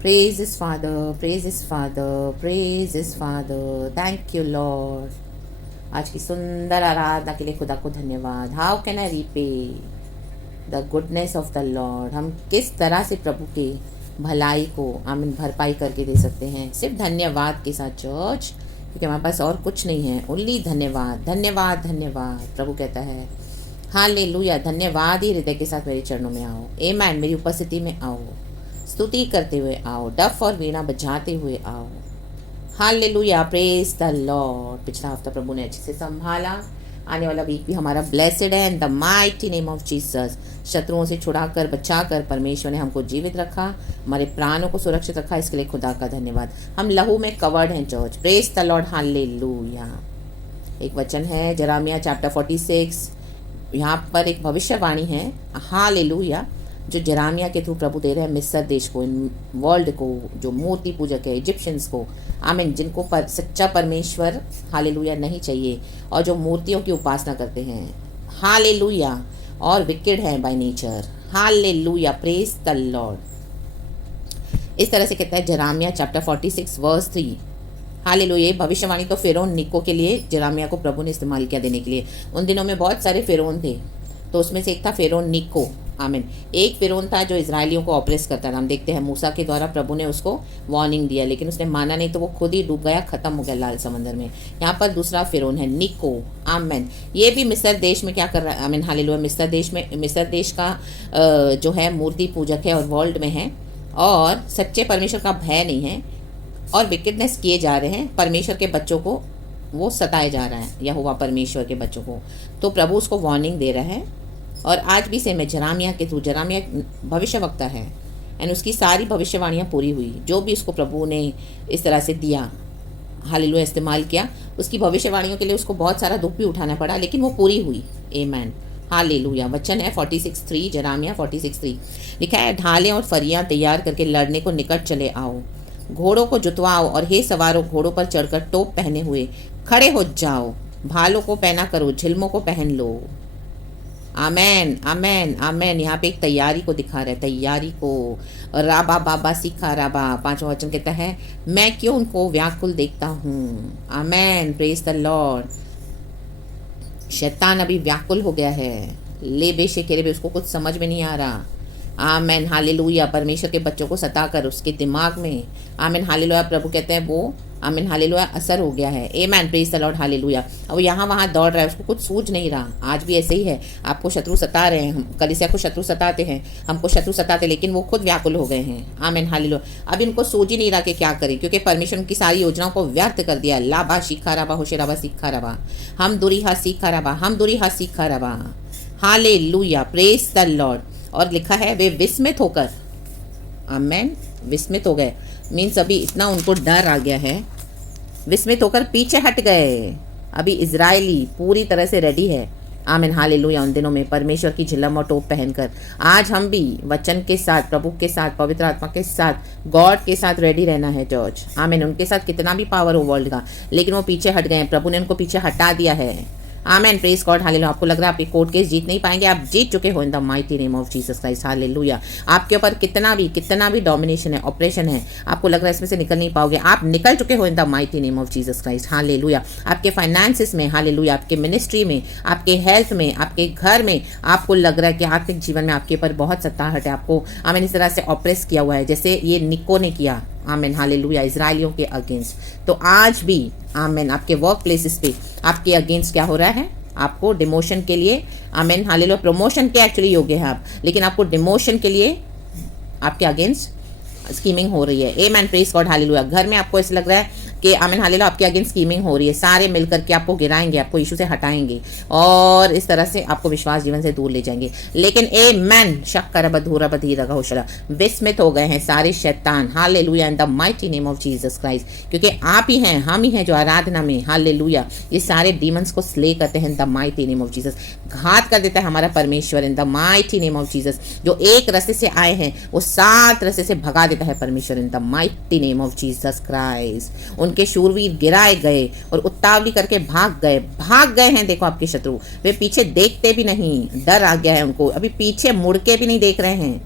Praise His Father, praise His Father, praise His Father. Thank you, Lord. आज की सुंदर आराधना के लिए खुदा को धन्यवाद. How can I repay the goodness of the Lord. हम किस तरह से प्रभु के भलाई को आमीन भरपाई करके दे सकते हैं. सिर्फ धन्यवाद के साथ चर्च, क्योंकि हमारे पास और कुछ नहीं है. ओनली धन्यवाद, धन्यवाद, धन्यवाद. प्रभु कहता है हालेलुया, धन्यवाद ही हृदय के साथ मेरे चरणों में आओ. आमीन, मेरी उपस्थिति में आओ, स्तुति करते हुए आओ, डफ और वीणा बजाते हुए आओ. Hallelujah, praise the Lord. पिछला हफ्ता प्रभु ने अच्छे से संभाला. आने वाला वीक भी हमारा ब्लेसेड है इन the mighty name of Jesus. शत्रुओं से छुड़ाकर बचाकर परमेश्वर ने हमको जीवित रखा, हमारे प्राणों को सुरक्षित रखा. इसके लिए खुदा का धन्यवाद. हम लहू में कवर्ड हैं church. Praise the Lord. Hallelujah. एक वचन है जरामिया चैप्टर 46. यहाँ पर एक भविष्यवाणी है. हालेलुया, जो जरामिया के थ्रू प्रभु दे रहे हैं मिस्र देश को, इन वर्ल्ड को, जो मूर्ति पूजक है, इजिप्शियंस को, आमीन, जिनको सच्चा परमेश्वर हालेलुया नहीं चाहिए और जो मूर्तियों की उपासना करते हैं. हालेलुया, और विकेड है by nature. Hallelujah, praise the Lord. इस तरह से कहता है जरामिया चैप्टर 46 वर्स 3. हालेलुया. भविष्यवाणी तो फिरौन निको के लिए जरामिया को प्रभु ने इस्तेमाल किया देने के लिए. उन दिनों में बहुत सारे फिरौन थे, तो उसमें से एक था फिरौन निको. आमीन. एक फिरौन था जो इजरायलियों को ऑपरेस करता था. हम देखते हैं मूसा के द्वारा प्रभु ने उसको वार्निंग दिया, लेकिन उसने माना नहीं, तो वो खुद ही डूब गया, खत्म हो गया लाल समंदर में. यहाँ पर दूसरा फिरौन है निको. आमीन. ये भी मिस्र देश में क्या कर रहा है. आमीन, हालेलुया. मिस्र देश का जो है मूर्ति पूजक है और वर्ल्ड में है, और सच्चे परमेश्वर का भय नहीं है, और विकेडनेस किए जा रहे हैं. परमेश्वर के बच्चों को वो सताए जा रहा है, यहोवा परमेश्वर के बच्चों को. तो प्रभु उसको वार्निंग दे रहा है. और आज भी से मैं जरामिया के थ्रू, जरामिया भविष्यवक्ता है, एंड उसकी सारी भविष्यवाणियाँ पूरी हुई. जो भी उसको प्रभु ने इस तरह से दिया, हालेलुया, इस्तेमाल किया, उसकी भविष्यवाणियों के लिए उसको बहुत सारा दुख भी उठाना पड़ा, लेकिन वो पूरी हुई. आमीन, हालेलुया. वचन है 46:3, जरामिया 46:3. लिखा है ढालें और फरियाँ तैयार करके लड़ने को निकट चले आओ. घोड़ों को जुतवाओ और हे सवारों, घोड़ों पर चढ़कर टोप पहने हुए खड़े हो जाओ. भालों को पहना करो, झिलमों को पहन लो. आमेन, आमेन, आमेन. यहाँ पे एक तैयारी को दिखा रहा है, तैयारी को. राबा बाबा सीखा राबा. 5वां वचन कहता है मैं क्यों उनको व्याकुल देखता हूँ. आमेन, प्रेज द लॉर्ड. शैतान अभी व्याकुल हो गया है. ले बेशे केरे बे, उसको कुछ समझ में नहीं आ रहा. आमेन, हालेलुया. परमेश्वर के बच्चों को सताकर उसके दिमाग में, आमेन, हालेलुया, प्रभु कहते हैं वो, आमीन, हालेलुया, असर हो गया है. आमीन, प्रेज द लॉर्ड. हालेलुया. अब यहाँ वहाँ दौड़ रहा है, उसको कुछ सूझ नहीं रहा. आज भी ऐसे ही है. आपको शत्रु सता रहे हैं, हम कलीसिया को शत्रु सताते हैं, हमको शत्रु सताते, लेकिन वो खुद व्याकुल हो गए हैं. आमीन, हालेलुया. अब इनको सूझ ही नहीं रहा कि क्या करें, क्योंकि परमेश्वर की सारी योजनाओं को व्यर्थ कर दिया. लाबा शिखा राबा होशे राबा सीखा राबा. हम दुरीहा सीखा राबा, हम दुरीहा सीखा राबा. Hallelujah, praise the Lord. और लिखा है वे विस्मित होकर, आमेन, विस्मित हो गए. मीन्स अभी इतना उनको डर आ गया है, विस्मित होकर पीछे हट गए. अभी इजरायली पूरी तरह से रेडी है. आमीन, हालेलुया. उन दिनों में परमेश्वर की झिलम और टोप पहनकर आज हम भी वचन के साथ, प्रभु के साथ, पवित्र आत्मा के साथ, गॉड के साथ रेडी रहना है चर्च. आमीन. उनके साथ कितना भी पावर हो वर्ल्ड का, लेकिन वो पीछे हट गए हैं. प्रभु ने उनको पीछे हटा दिया है. आमेन, प्रेज गॉड. हालेलुया. आपको लग रहा है आप ये कोर्ट केस जीत नहीं पाएंगे, आप जीत चुके हो इन the mighty name of Jesus Christ. Hallelujah. आपके ऊपर कितना भी डोमिनेशन है, ऑपरेशन है, आपको लग रहा है इसमें से निकल नहीं पाओगे, आप निकल चुके हो इन the mighty name of Jesus Christ. Hallelujah. आपके फाइनेंसिस में, हालेलुया, आपके मिनिस्ट्री में, आपके हेल्थ में, आपके घर में, आपको लग रहा है कि आर्थिक जीवन में आपके ऊपर बहुत सत्ताहट है, आपको आमीन इस तरह से ऑपरेस किया हुआ है, जैसे ये निको ने किया. आमीन, हालेलुया, इजरायलियों के अगेंस्ट. तो आज भी आमीन आपके वर्क प्लेसेस पे आपके अगेंस्ट क्या हो रहा है, आपको डिमोशन के लिए, आमीन, हालेलुया, प्रमोशन के एक्चुअली योग्य है आप, लेकिन आपको डिमोशन के लिए आपके अगेंस्ट स्कीमिंग हो रही है. आमेन, प्रेज गॉड. हालेलुया. घर में आपको ऐसा लग रहा है कि आमीन, हालेलुया, आपके अगेंस्ट स्कीमिंग हो रही है. सारे मिलकर के आपको गिराएंगे, आपको यीशु से हटाएंगे, और इस तरह से आपको विश्वास जीवन से दूर ले जाएंगे. लेकिन आमेन, शक्कर बधूरा बधीरा होशला, विस्मित हो गए हैं सारे शैतान. Hallelujah, in the mighty name of Jesus Christ. क्योंकि आप ही हैं, हम ही हैं जो आराधना में, हालेलुया, ये सारे डीमंस को स्ले करते हैं इन the mighty name of Jesus. घात कर देता है हमारा परमेश्वर इन the mighty name of Jesus. जो एक रस्ते से आए हैं वो 7 रस्ते से भगा देता है परमेश्वर इन the mighty name of Jesus Christ. उनके शूरवीर गिराए गए और उतावली करके भाग गए हैं. देखो आपके शत्रु, वे पीछे देखते भी नहीं, डर आ गया है उनको, अभी पीछे मुड़ के भी नहीं देख रहे हैं.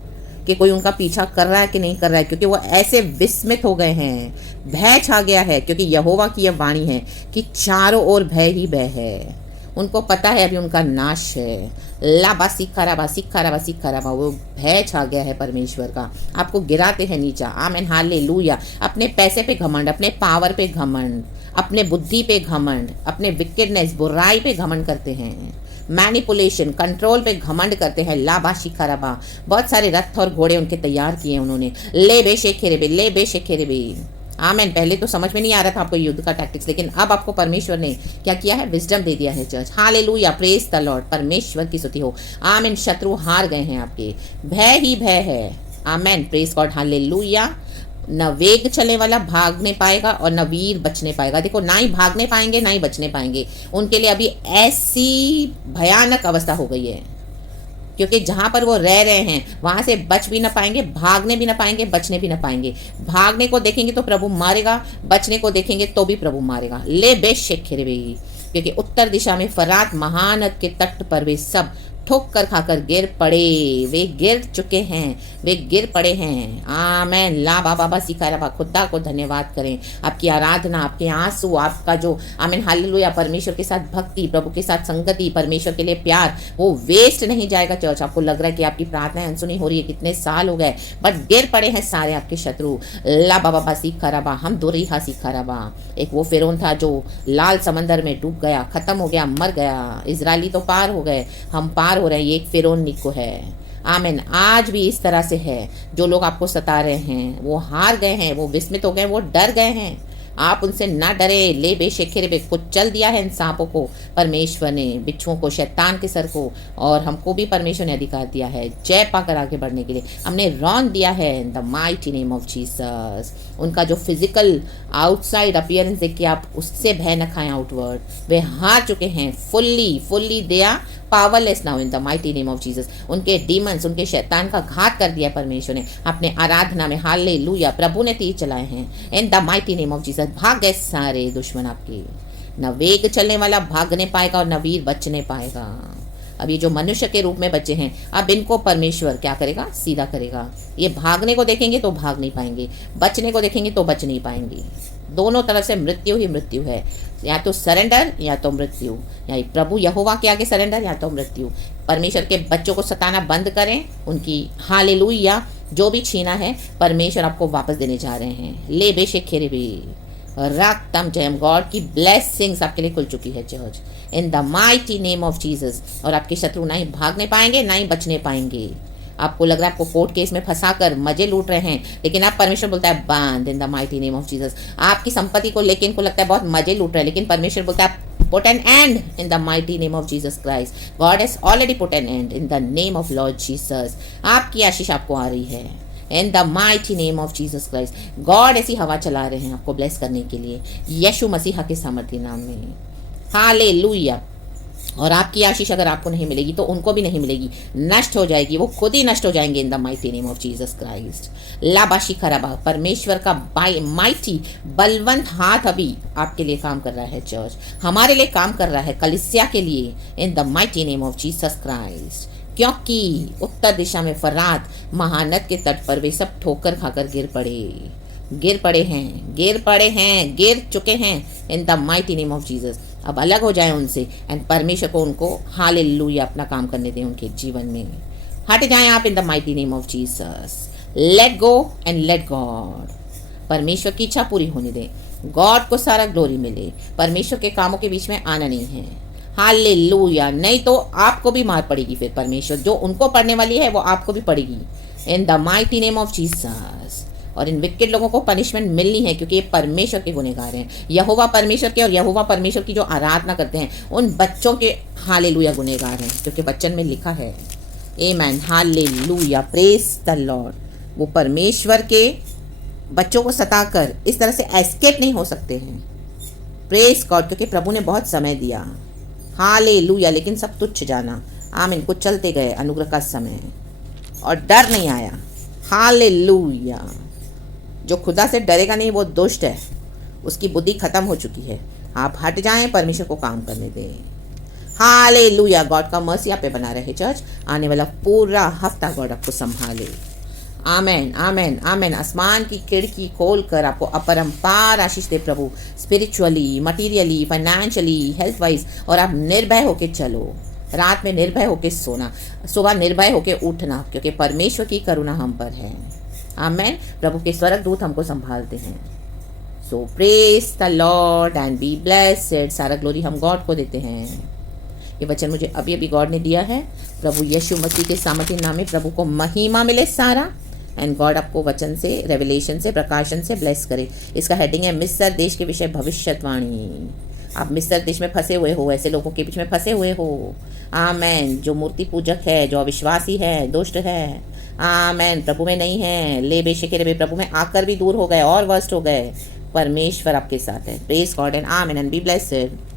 कि कोई उनका पीछा कर रहा है कि नहीं कर रहा है, क्योंकि वो ऐसे विस्मित हो गए हैं, भय छा गया है, क्योंकि यहोवा की यह वाणी है कि चारों ओर भय ही भय है। उनको पता है अभी उनका नाश है। लाबा सिक्खा राबा सिक्खा राबा सिक्खा राबा, वो भय छा गया है परमेश्वर का। आपको गिराते हैं नीचा। Amen hallelujah. अपने पैसे पे घमंड, अपने पावर पे घमंड, अपने बुद्धि पे घमंड, अपने विकेडनेस बुराई पे घमंड करते हैं, मैनिपुलेशन कंट्रोल पे घमंड करते हैं। लाबा शिखा राबा, बहुत सारे रथ और घोड़े उनके तैयार किए उन्होंने। ले बे शेखेरे बे, ले बे शेखेरे बे। आमेन। पहले तो समझ में नहीं आ रहा था आपको युद्ध का टैक्टिक्स, लेकिन अब आपको परमेश्वर ने क्या किया है, विजडम दे दिया है church. Hallelujah, praise the Lord. परमेश्वर की स्तुति हो। आमेन। शत्रु हार गए हैं आपके, भय ही भय है। आमेन, प्रेज गॉड, हालेलुया। न वेग चलने वाला भाग नहीं पाएगा और न वीर बचने पाएगा। देखो, ना ही भागने पाएंगे ना ही बचने पाएंगे। उनके लिए अभी ऐसी भयानक अवस्था हो गई है, क्योंकि जहां पर वो रह रहे हैं वहां से बच भी ना पाएंगे, भागने भी ना पाएंगे, बचने भी ना पाएंगे। भागने को देखेंगे तो प्रभु मारेगा, बचने को देखेंगे तो भी प्रभु मारेगा। ले बेशेखिर बे, क्योंकि उत्तर दिशा में फरात महानद के तट पर वे सब ठोकर खाकर गिर पड़े। वे गिर चुके हैं, वे गिर पड़े हैं। आमेन। ला बाबा सिखा रहा। खुदा को धन्यवाद करें। आपकी आराधना, आपके आंसू, आपका जो आमेन हालेलुया, परमेश्वर के साथ भक्ति, प्रभु के साथ संगति, परमेश्वर के लिए प्यार, वो वेस्ट नहीं जाएगा चर्च। आपको लग रहा है कि आपकी प्रार्थनाएं अनसुनी हो रही है, कितने साल हो गए, बट गिर पड़े हैं सारे आपके शत्रु। ला बाबा सिखा रहा। हम दुरिहा सिखा रहा। एक वो फिरौन था जो लाल समंदर में डूब गया, खत्म हो गया, मर गया। इजरायली तो पार हो गए, हम पार हो रहे हैं। ये एक फिरौन निको है। आमीन। आज भी इस तरह से है। जो लोग आपको सता रहे हैं वो हार गए हैं, वो विस्मित हो गए, वो डर गए हैं। आप उनसे ना डरे। ले बेशेखेरे बे, कुछ चल दिया है इन सांपों को परमेश्वर ने, बिच्छुओं को, शैतान के सर को, और हमको भी परमेश्वर ने अधिकार दिया है जय पाकर आगे बढ़ने के लिए। हमने रौन दिया है इन the mighty name of Jesus. उनका जो फिजिकल आउटसाइड अपीयरेंस देख के आप उससे भय न खाएं आउटवर्ड। वे हार चुके हैं fully they are powerless now in the mighty name of Jesus. उनके डीमंस, उनके शैतान का घात कर दिया परमेश्वर ने अपने आराधना में। हालेलुया। प्रभु ने तीर चलाए हैं इन the mighty name of Jesus. भाग गए सारे दुश्मन आपके। न वेग चलने वाला भागने पाएगा और न वीर बचने पाएगा। अब ये जो मनुष्य के रूप में बच्चे हैं, अब इनको परमेश्वर क्या करेगा, सीधा करेगा। ये भागने को देखेंगे तो भाग नहीं पाएंगे, बचने को देखेंगे तो बच नहीं पाएंगे। दोनों तरफ से मृत्यु ही मृत्यु है, या तो सरेंडर या तो मृत्यु। या प्रभु यहोवा के आगे सरेंडर या तो मृत्यु। परमेश्वर के बच्चों को सताना बंद करें। उनकी हालेलुया जो भी छीना है परमेश्वर आपको वापस देने जा रहे हैं। ले बेशेखेरे भी रक्तम जयम। गॉड की ब्लेसिंग्स आपके लिए खुल चुकी है church in the mighty name of Jesus. और आपके शत्रु ना ही भागने पाएंगे ना ही बचने पाएंगे। आपको लग रहा है आपको कोर्ट केस में फंसा कर मजे लूट रहे हैं, लेकिन आप परमेश्वर बोलता है बंद इन the mighty name of Jesus. आपकी संपत्ति को लेकर इनको लगता है बहुत मजे लूट रहे हैं, लेकिन परमेश्वर बोलता है put an end in the mighty name of Jesus Christ. God has already put an end in the name of Lord Jesus. आपकी आशीष आपको आ रही है इन the mighty name of Jesus Christ. God ऐसी हवा चला रहे हैं आपको ब्लेस करने के लिए यीशु मसीहा के सामर्थ्य नाम में। हालेलुया। और आपकी आशीष अगर आपको नहीं मिलेगी तो उनको भी नहीं मिलेगी, नष्ट हो जाएगी, वो खुद ही नष्ट हो जाएंगे in the mighty name of Jesus Christ. लाबाशी खराबा। परमेश्वर का माइटी बलवंत हाथ अभी आपके लिए काम कर रहा है चर्च, हमारे लिए काम कर रहा है, कलीसिया के लिए इन the mighty name of Jesus Christ. क्योंकि उत्तर दिशा में फरात महानद के तट पर वे सब ठोकर खाकर गिर चुके हैं इन the mighty name of Jesus. अब अलग हो जाए उनसे एंड परमेश्वर को उनको हालेलुया अपना काम करने दें उनके जीवन में। हट जाएं आप इन the mighty name of Jesus. Let go and let God. परमेश्वर की इच्छा पूरी होने दें, गॉड को सारा ग्लोरी मिले। परमेश्वर के कामों के बीच में आना नहीं है। हालेलुया। नहीं तो आपको भी मार पड़ेगी फिर। परमेश्वर जो उनको पड़ने वाली है वो आपको भी पड़ेगी इन the mighty name of Jesus. और इन विकेट लोगों को पनिशमेंट मिलनी है, क्योंकि ये परमेश्वर के गुनहगार हैं। यहोवा परमेश्वर के और यहोवा परमेश्वर की जो आराधना करते हैं उन बच्चों के हालेलुया गुनहगार हैं, क्योंकि वचन में लिखा है आमेन। हालेलुया। Praise the Lord. वो परमेश्वर के बच्चों को सताकर इस तरह से एस्केप नहीं हो सकते हैं। Praise God. क्योंकि प्रभु ने बहुत समय दिया। हालेलुया। लेकिन सब तुच्छ जाना। आमीन। कुछ चलते गए अनुग्रह का समय और डर नहीं आया। हालेलुया। जो खुदा से डरेगा नहीं वो दुष्ट है, उसकी बुद्धि खत्म हो चुकी है। आप हट जाएं, परमेश्वर को काम करने दें। हालेलुया। गॉड का मर्सी आप पे बना रहे चर्च। आने वाला पूरा हफ्ता गॉड आपको संभाले। आमेन आमेन आमेन। आसमान की खिड़की खोल कर आपको अपरंपार आशीष दे प्रभु, spiritually, materially, financially, health wise. और आप निर्भय होके चलो, रात में निर्भय होके सोना, सुबह निर्भय होके उठना, क्योंकि परमेश्वर की करुणा हम पर है। आमेन। प्रभु के स्वर्ग दूत हमको संभालते हैं। So praise the Lord and be blessed. सारा ग्लोरी हम गॉड को देते हैं। ये वचन मुझे अभी अभी गॉड ने दिया है। प्रभु यीशु मसीह के सामर्थ्य नाम में प्रभु को महिमा मिले सारा। एंड गॉड आपको वचन से, रेवलेशन से, प्रकाशन से ब्लेस करे। इसका हेडिंग है मिस्र देश के विषय भविष्यवाणी। आप मिस्र देश में फंसे हुए हो, ऐसे लोगों के बीच में फंसे हुए हो। आमेन। जो मूर्ति पूजक है, जो अविश्वासी है, दुष्ट है, आमेन, प्रभु में नहीं है, ले बेशके रे प्रभु में आकर भी दूर हो गए और वर्स्ट हो गए। परमेश्वर आपके साथ है। Praise God and amen and be blessed.